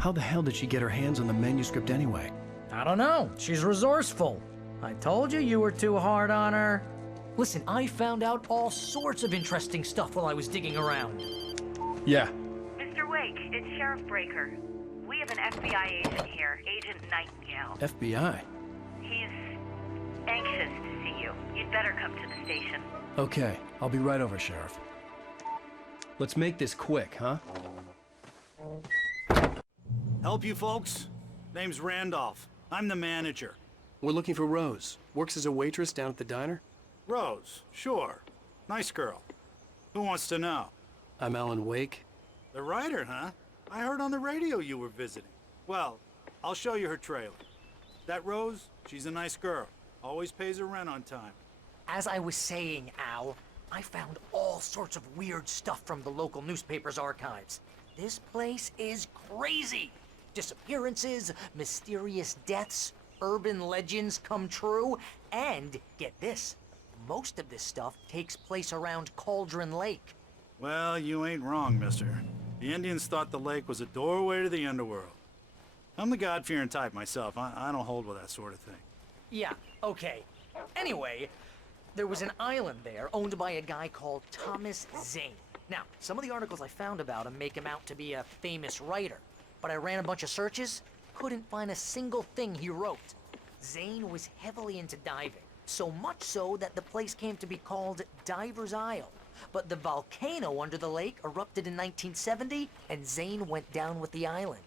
How the hell did she get her hands on the manuscript anyway? I don't know. She's resourceful. I told you were too hard on her. Listen, I found out all sorts of interesting stuff while I was digging around. Yeah. Mr. Wake, it's Sheriff Breaker. We have an FBI agent here, Agent Nightingale. FBI? He's anxious to see you. You'd better come to the station. Okay, I'll be right over, Sheriff. Let's make this quick, huh? Help you folks? Name's Randolph. I'm the manager. We're looking for Rose. Works as a waitress down at the diner. Rose, sure. Nice girl. Who wants to know? I'm Alan Wake. The writer, huh? I heard on the radio you were visiting. Well, I'll show you her trailer. That Rose, she's a nice girl. Always pays her rent on time. As I was saying, Al, I found all sorts of weird stuff from the local newspaper's archives. This place is crazy. Disappearances, mysterious deaths, urban legends come true, and get this, most of this stuff takes place around Cauldron Lake. Well, you ain't wrong, mister. The Indians thought the lake was a doorway to the underworld. I'm the God-fearing type myself. I don't hold with that sort of thing. Yeah, okay. Anyway, there was an island there owned by a guy called Thomas Zane. Now, some of the articles I found about him make him out to be a famous writer, but I ran a bunch of searches, couldn't find a single thing he wrote. Zane was heavily into diving, so much so that the place came to be called Diver's Isle. But the volcano under the lake erupted in 1970, and Zane went down with the island.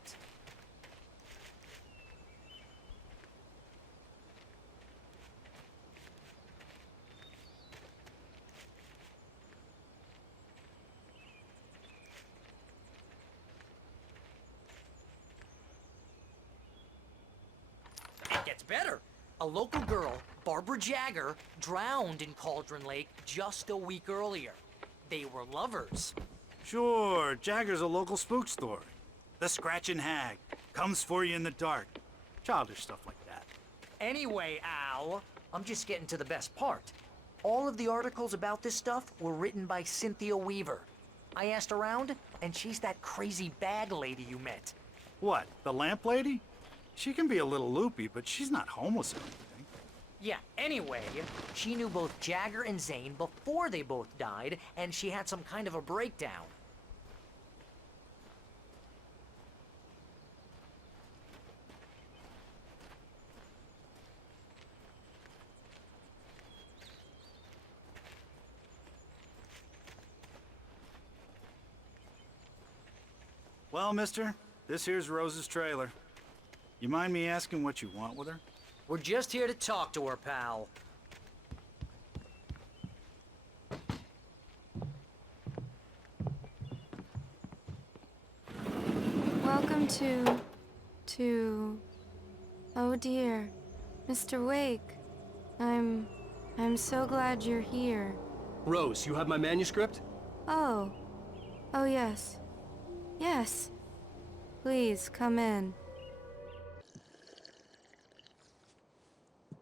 It gets better. A local girl, Barbara Jagger, drowned in Cauldron Lake just a week earlier. They were lovers. Sure, Jagger's a local spook story. The Scratching Hag comes for you in the dark. Childish stuff like that. Anyway, Al, I'm just getting to the best part. All of the articles about this stuff were written by Cynthia Weaver. I asked around, and she's that crazy bag lady you met. What, the lamp lady? She can be a little loopy, but she's not homeless or anything. Yeah, anyway, she knew both Jagger and Zane before they both died, and she had some kind of a breakdown. Well, mister, this here's Rose's trailer. You mind me asking what you want with her? We're just here to talk to her, pal. Welcome to... Oh dear, Mr. Wake. I'm so glad you're here. Rose, you have my manuscript? Oh. Oh yes. Yes. Please, come in.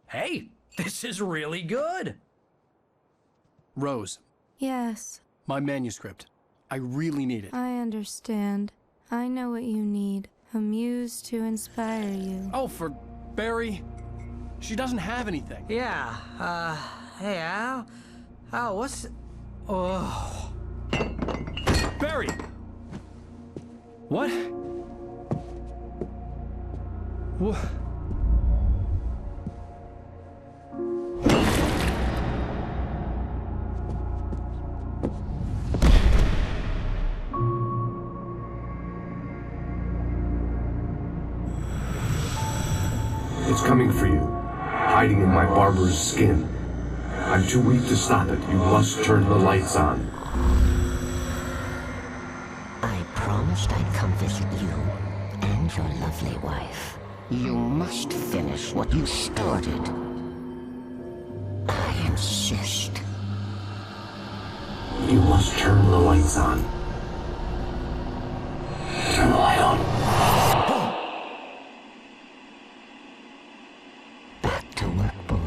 Hey, this is really good. Rose, Yes, my manuscript. I really need it. I understand. I know what you need. A muse to inspire you. Oh, for Barry. She doesn't have anything. Yeah, hey, Al? Al, what's... Oh... Barry! What? What? It's coming for you, hiding in my barber's skin. I'm too weak to stop it. You must turn the lights on. I promised I'd come visit you and your lovely wife. You must finish what you started. I insist. You must turn the lights on. Turn the light on. Back to work, boy.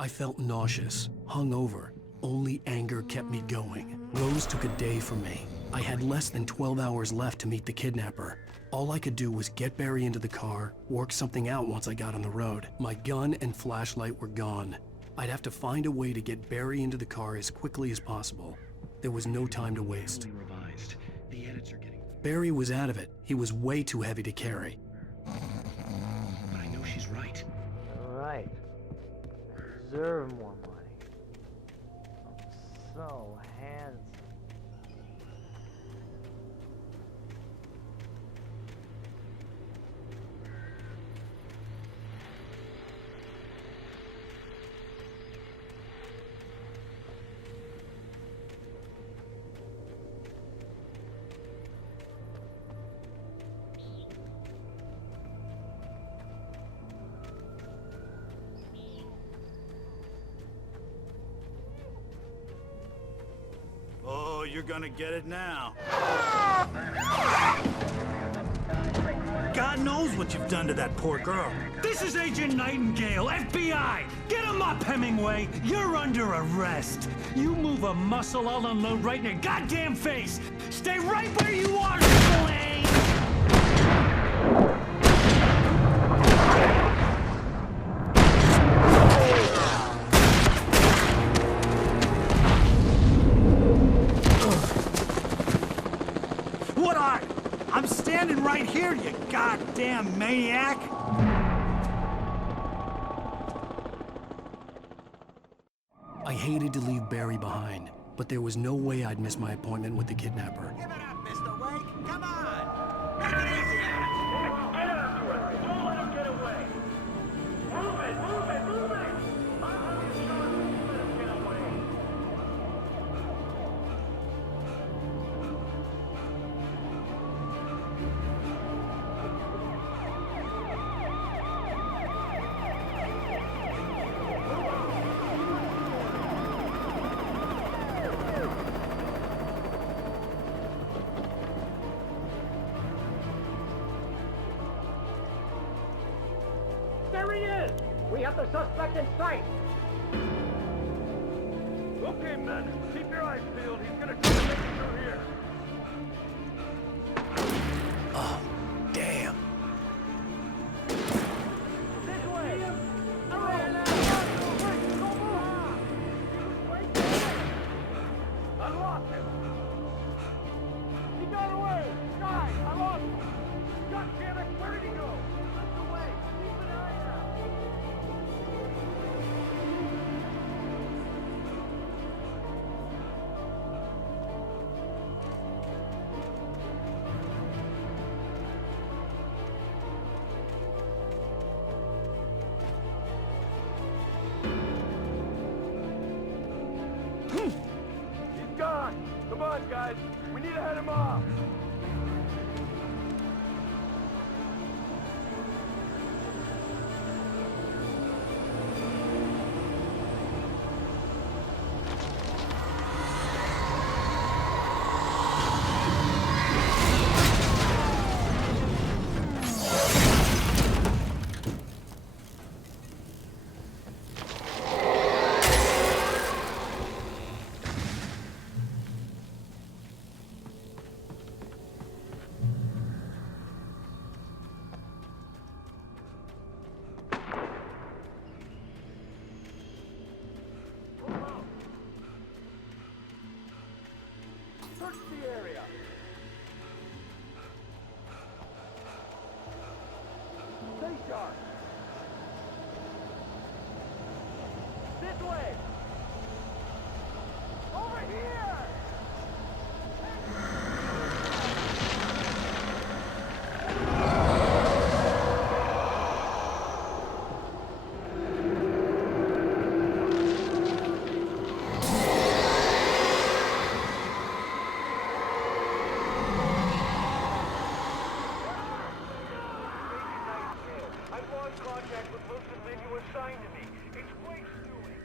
I felt nauseous, hungover. Only anger kept me going. Rose took a day from me. I had less than 12 hours left to meet the kidnapper. All I could do was get Barry into the car, work something out once I got on the road. My gun and flashlight were gone. I'd have to find a way to get Barry into the car as quickly as possible. There was no time to waste. Barry was out of it. He was way too heavy to carry. But I know she's right. Right. Deserve more money. I'm so handsome. Oh, you're gonna get it now. God knows what you've done to that poor girl. This is Agent Nightingale, FBI! Get him up, Hemingway! You're under arrest! You move a muscle, I'll unload right in your goddamn face! Stay right where you are, Blaine! What are? I'm standing right here, you goddamn maniac! I hated to leave Barry behind, but there was no way I'd miss my appointment with the kidnapper. Give it up, Mr. Wake! Come on! Take it easy! Get after it! Don't let him get away! Move it! Move it! Move it! I'm sure you let him get away! There he is! We have the suspect in sight! Okay, men, keep your eyes peeled. He's gonna try to make it through here. Oh, damn. This way! Hurry now! Wait, don't move! Wait! Unlock him! He got away! Guys, I lost him! God damn it, where did he go? Look away! Keep an eye out! He's gone! Come on, guys! We need to head him off! Search the area. Stay sharp. This way. Over here. I've lost contact with most of the men you assigned to me. It's way stewing.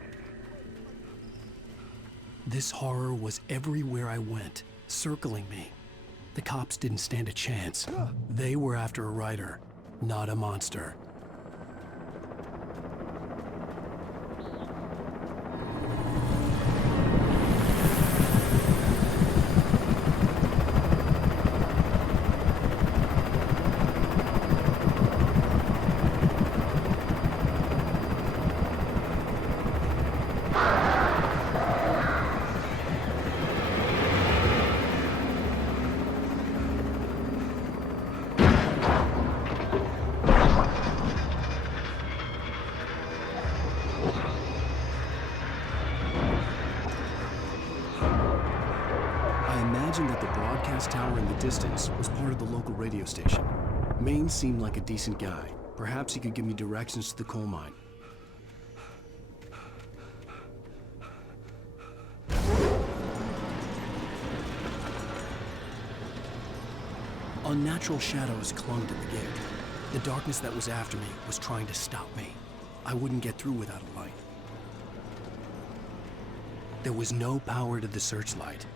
This horror was everywhere I went, circling me. The cops didn't stand a chance. They were after a writer, not a monster. imagined that the broadcast tower in the distance was part of the local radio station. Maine seemed like a decent guy. Perhaps he could give me directions to the coal mine. Unnatural shadows clung to the gate. The darkness that was after me was trying to stop me. I wouldn't get through without a light. There was no power to the searchlight.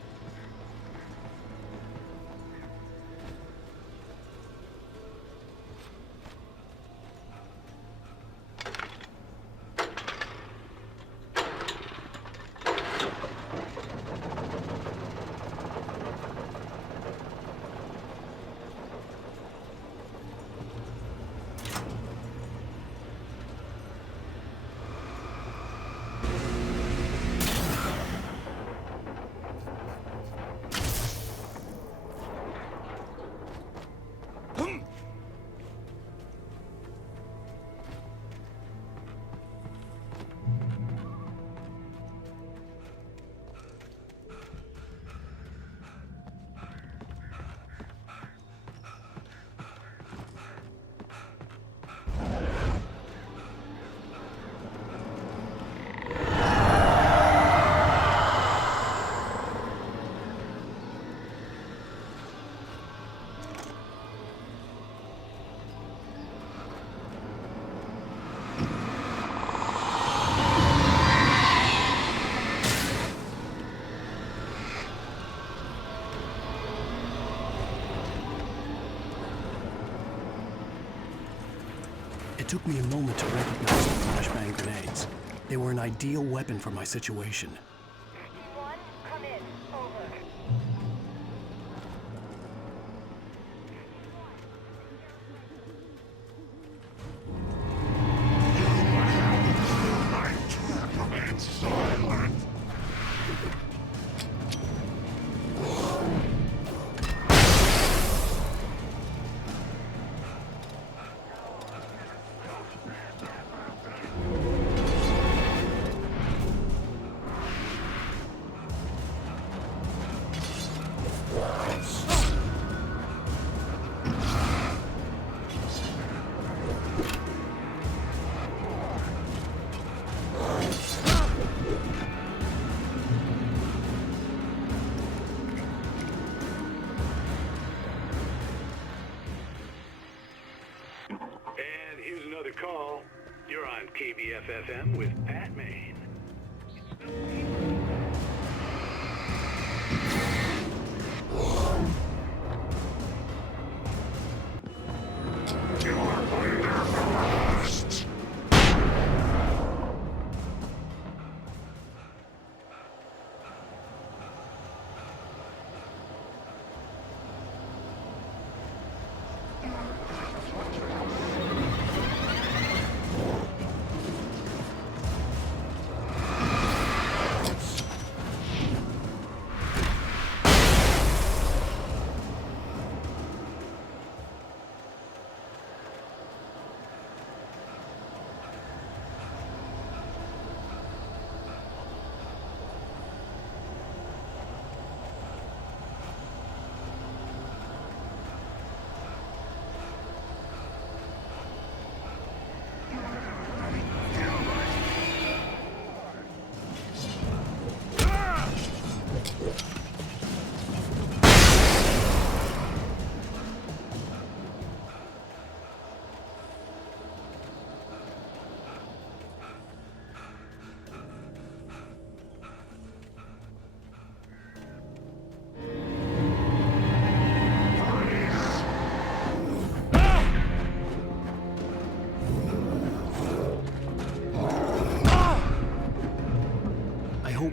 It took me a moment to recognize the flashbang grenades. They were an ideal weapon for my situation. One, come in. Over. Call. You're on KBF-FM with Pat Maine.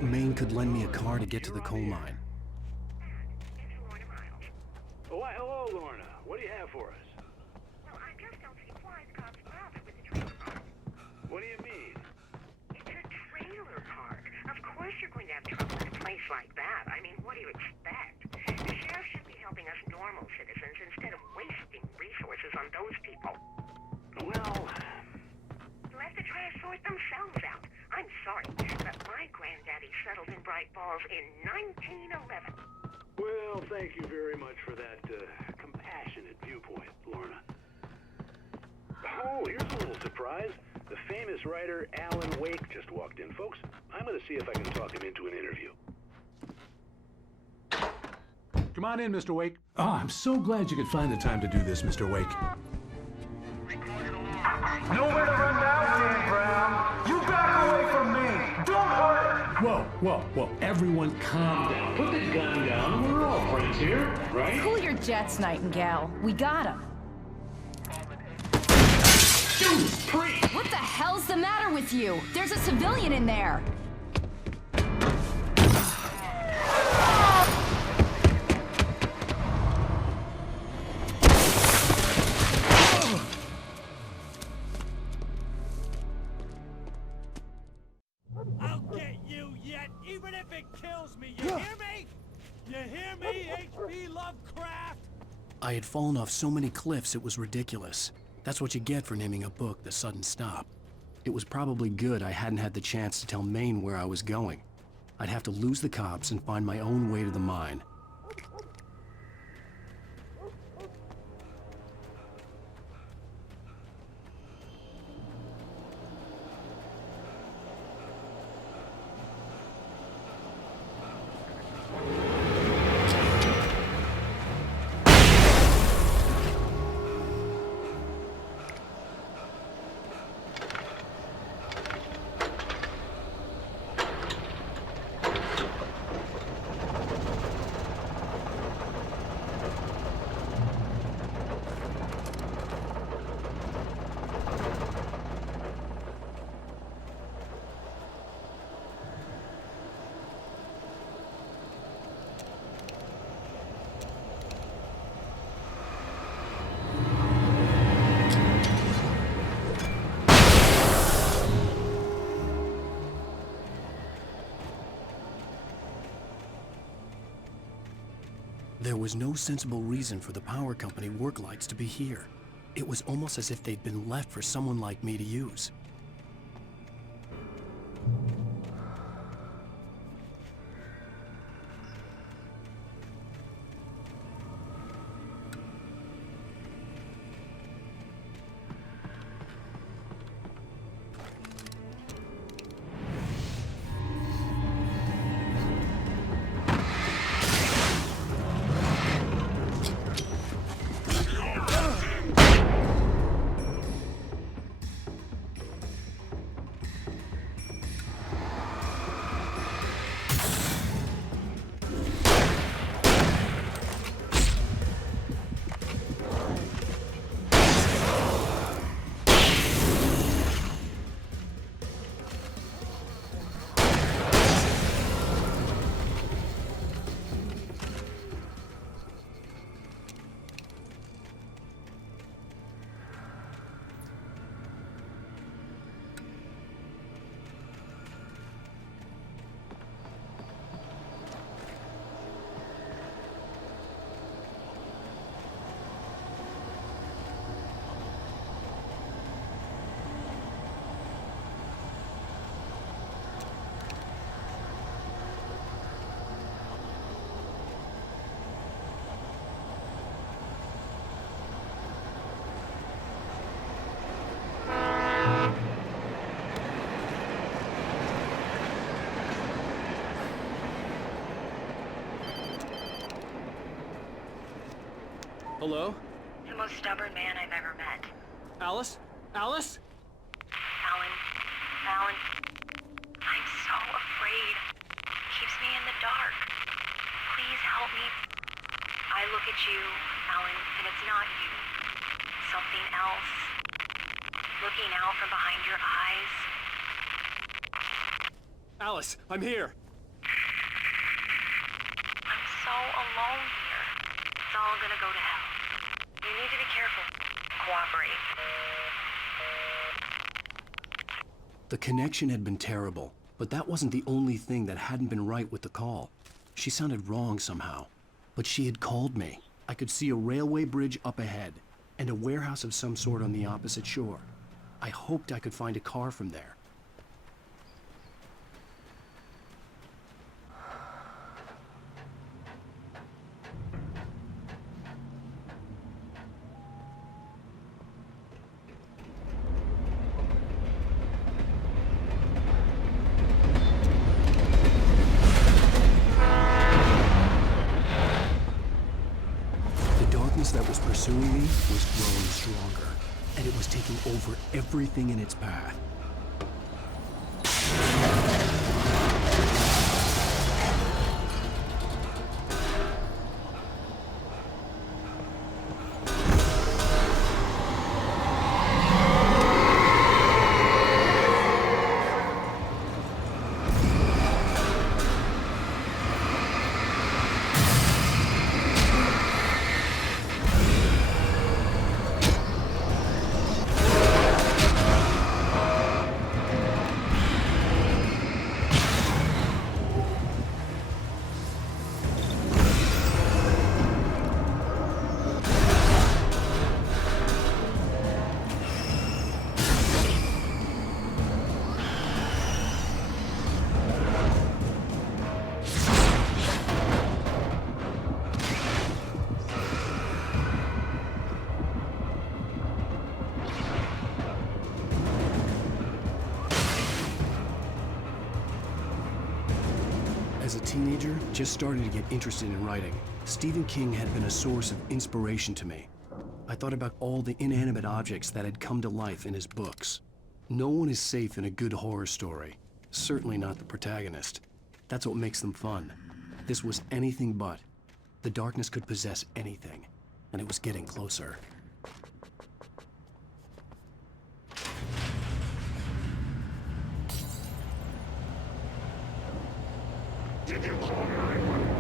Maine could lend me a car to get to the coal mine. Oh, why, hello, Lorna. What do you have for us? Well, I just don't see why the cops bothered with the trailer park. What do you mean? It's a trailer park. Of course you're going to have trouble in a place like that. I mean, what do you expect? The sheriff should be helping us normal citizens instead of wasting resources on those people. Well... Let the trash sort themselves out. I'm sorry, but my granddaddy settled in Bright Falls in 1911. Well, thank you very much for that compassionate viewpoint, Lorna. Oh, here's a little surprise. The famous writer Alan Wake just walked in, folks. I'm gonna see if I can talk him into an interview. Come on in, Mr. Wake. Oh, I'm so glad you could find the time to do this, Mr. Wake. Nowhere to run now, Dan Brown. You back away from me. Don't hurt. Whoa. Everyone calm down. Put the gun down. We're all friends here, right? Cool your jets, Nightingale. We got him. Judas Priest! What the hell's the matter with you? There's a civilian in there. I'll get you yet, even if it kills me. You hear me? You hear me, H.P. Lovecraft? I had fallen off so many cliffs it was ridiculous. That's what you get for naming a book The Sudden Stop. It was probably good I hadn't had the chance to tell Maine where I was going. I'd have to lose the cops and find my own way to the mine. There was no sensible reason for the power company work lights to be here. It was almost as if they'd been left for someone like me to use. Hello? The most stubborn man I've ever met. Alice? Alice? Alan, I'm so afraid. Keeps me in the dark. Please help me. I look at you, Alan, and it's not you. Something else. Looking out from behind your eyes. Alice, I'm here. I'm so alone here. It's all gonna go to hell. You need to be careful. Cooperate. The connection had been terrible, but that wasn't the only thing that hadn't been right with the call. She sounded wrong somehow, but she had called me. I could see a railway bridge up ahead, and a warehouse of some sort on the opposite shore. I hoped I could find a car from there. was growing stronger, and it was taking over everything in its path. As a teenager, just starting to get interested in writing, Stephen King had been a source of inspiration to me. I thought about all the inanimate objects that had come to life in his books. No one is safe in a good horror story. Certainly not the protagonist. That's what makes them fun. This was anything but. The darkness could possess anything, and it was getting closer. Did you call 911?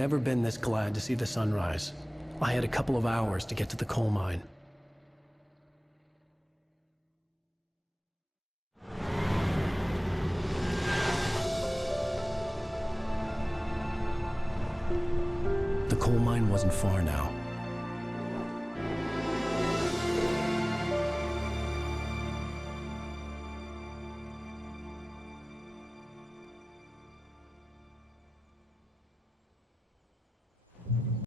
never been this glad to see the sunrise. I had a couple of hours to get to the coal mine. The coal mine wasn't far now.